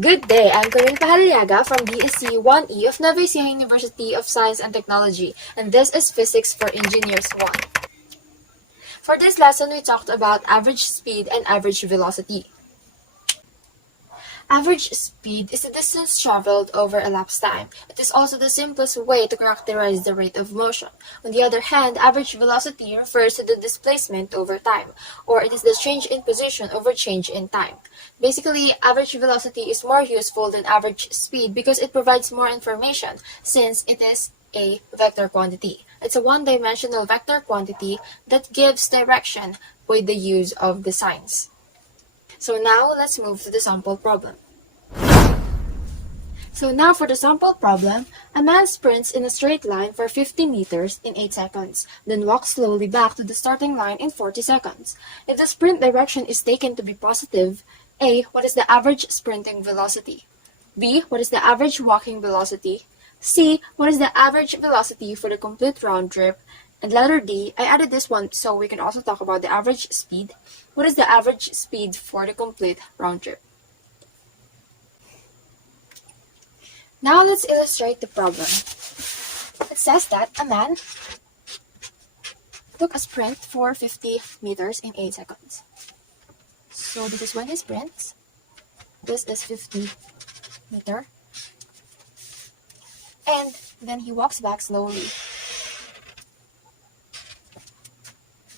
Good day, I'm Camille Pajarillaga from BSCE 1E of Nueva University of Science and Technology, and this is Physics for Engineers 1. For this lesson, we talked about average speed and average velocity. Average speed is the distance traveled over elapsed time. It is also the simplest way to characterize the rate of motion. On the other hand, average velocity refers to the displacement over time, or it is the change in position over change in time. Basically, average velocity is more useful than average speed because it provides more information since it is a vector quantity. It's a one-dimensional vector quantity that gives direction with the use of the signs. So now let's move to the sample problem. So now for the sample problem, a man sprints in a straight line for 50 meters in 8 seconds, then walks slowly back to the starting line in 40 seconds. If the sprint direction is taken to be positive, A. What is the average sprinting velocity? B. What is the average walking velocity? C. What is the average velocity for the complete round trip? And letter D, I added this one so we can also talk about the average speed. What is the average speed for the complete round trip? Now let's illustrate the problem. It says that a man took a sprint for 50 meters in 8 seconds. So this is when he sprints. This is 50 meter. And then he walks back slowly.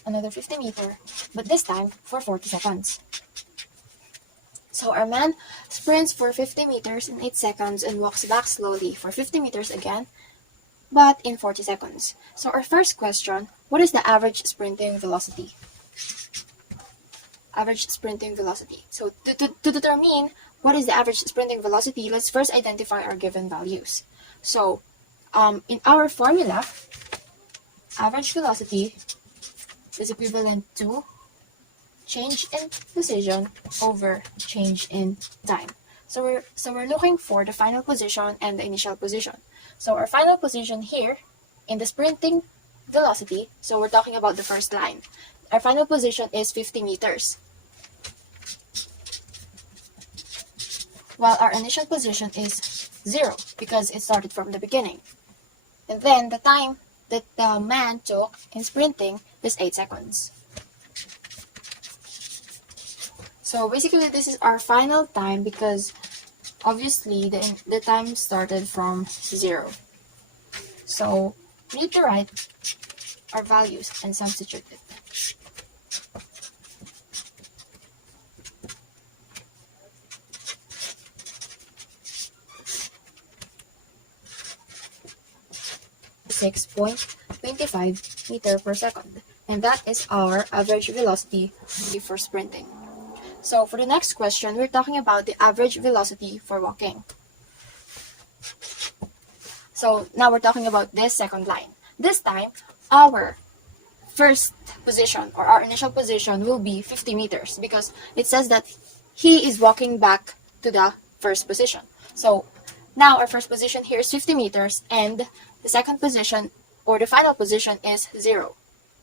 Another 50 meter, but this time for 40 seconds. So our man sprints for 50 meters in 8 seconds and walks back slowly for 50 meters again, but in 40 seconds. So our first question, what is the average sprinting velocity? Average sprinting velocity. So to determine what is the average sprinting velocity, let's first identify our given values. So in our formula, average velocity is equivalent to change in position over change in time. So we're looking for the final position and the initial position. So our final position here in the sprinting velocity, so we're talking about the first line. Our final position is 50 meters. While our initial position is 0 because it started from the beginning. And then the time that the man took in sprinting is 8 seconds. So basically this is our final time because obviously the time started from 0. So we need to write our values and substitute it. .25 meter per second, and that is our average velocity for sprinting. So for the next question, we're talking about the average velocity for walking. So now we're talking about this second line. This time, our first position or our initial position will be 50 meters because it says that he is walking back to the first position. So now our first position here is 50 meters and the second position or the final position is 0.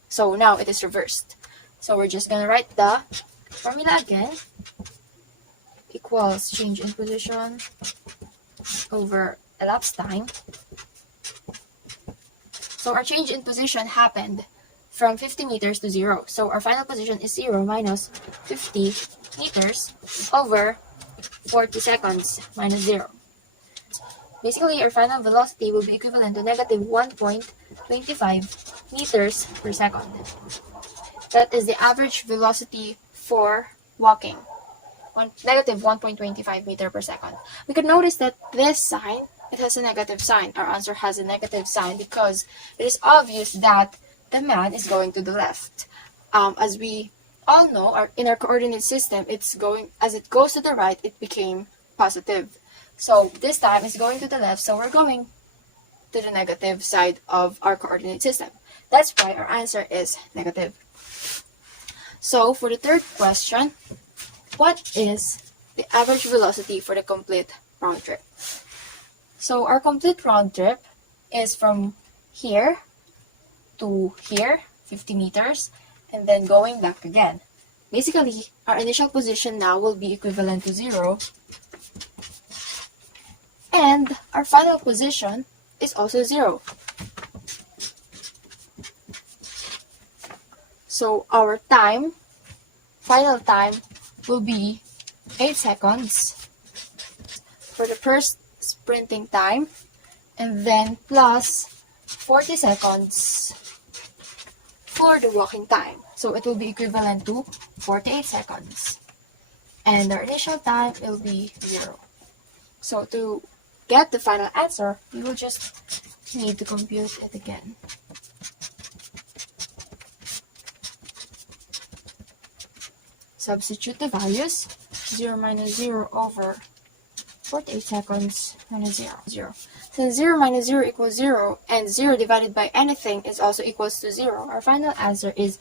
So now it is reversed. So we're just going to write the formula again. Equals change in position over elapsed time. So our change in position happened from 50 meters to 0. So our final position is 0 minus 50 meters over 40 seconds minus 0. Basically, our final velocity will be equivalent to negative 1.25 meters per second. That is the average velocity for walking, negative 1.25 meter per second. We could notice that this sign, it has a negative sign. Our answer has a negative sign because it is obvious that the man is going to the left. As we all know, in our coordinate system, as it goes to the right, it became positive. So this time it's going to the left, so we're going to the negative side of our coordinate system. That's why our answer is negative. So for the third question, what is the average velocity for the complete round trip? So our complete round trip is from here to here, 50 meters, and then going back again. Basically, our initial position now will be equivalent to 0 And our final position is also 0. So our final time will be 8 seconds for the first sprinting time, and then plus 40 seconds for the walking time. So it will be equivalent to 48 seconds. And our initial time will be 0. So to get the final answer, you will just need to compute it again. Substitute the values. 0 minus 0 over 48 seconds minus 0, 0. Since 0 minus 0 equals 0, and 0 divided by anything is also equals to 0, our final answer is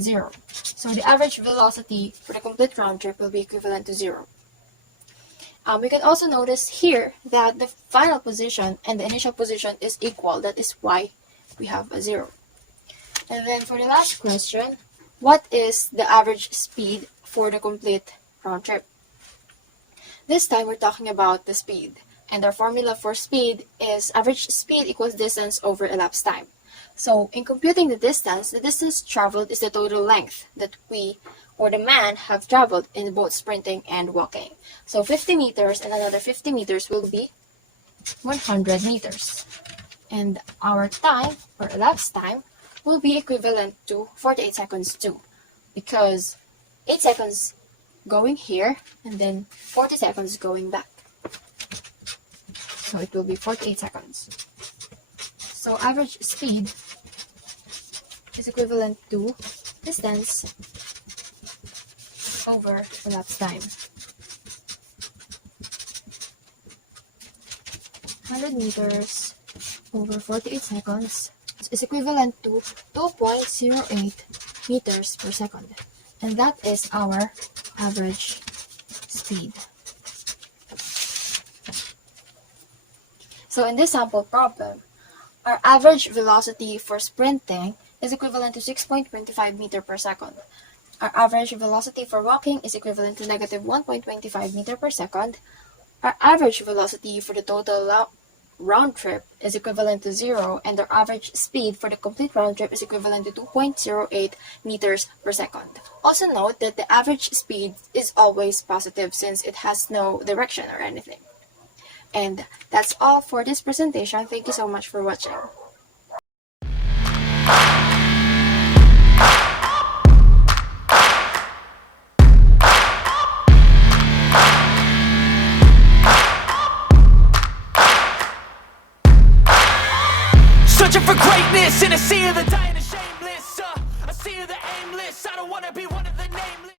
0. So the average velocity for the complete round trip will be equivalent to 0. We can also notice here that the final position and the initial position is equal. That is why we have a 0. And then for the last question, what is the average speed for the complete round trip? This time we're talking about the speed. And our formula for speed is average speed equals distance over elapsed time. So in computing the distance traveled is the total length that we or the man have traveled in both sprinting and walking. So 50 meters and another 50 meters will be 100 meters. And our time, or elapsed time, will be equivalent to 48 seconds too, because 8 seconds going here and then 40 seconds going back. So it will be 48 seconds. So average speed is equivalent to distance over elapsed time. 100 meters over 48 seconds is equivalent to 2.08 meters per second. And that is our average speed. So in this sample problem, our average velocity for sprinting is equivalent to 6.25 meters per second. Our average velocity for walking is equivalent to negative 1.25 meters per second. Our average velocity for the total round trip is equivalent to 0, and our average speed for the complete round trip is equivalent to 2.08 meters per second. Also note that the average speed is always positive since it has no direction or anything. And that's all for this presentation. Thank you so much for watching. Searching for greatness in a sea of the dying and shameless, a sea of the aimless. I don't wanna be one of the nameless.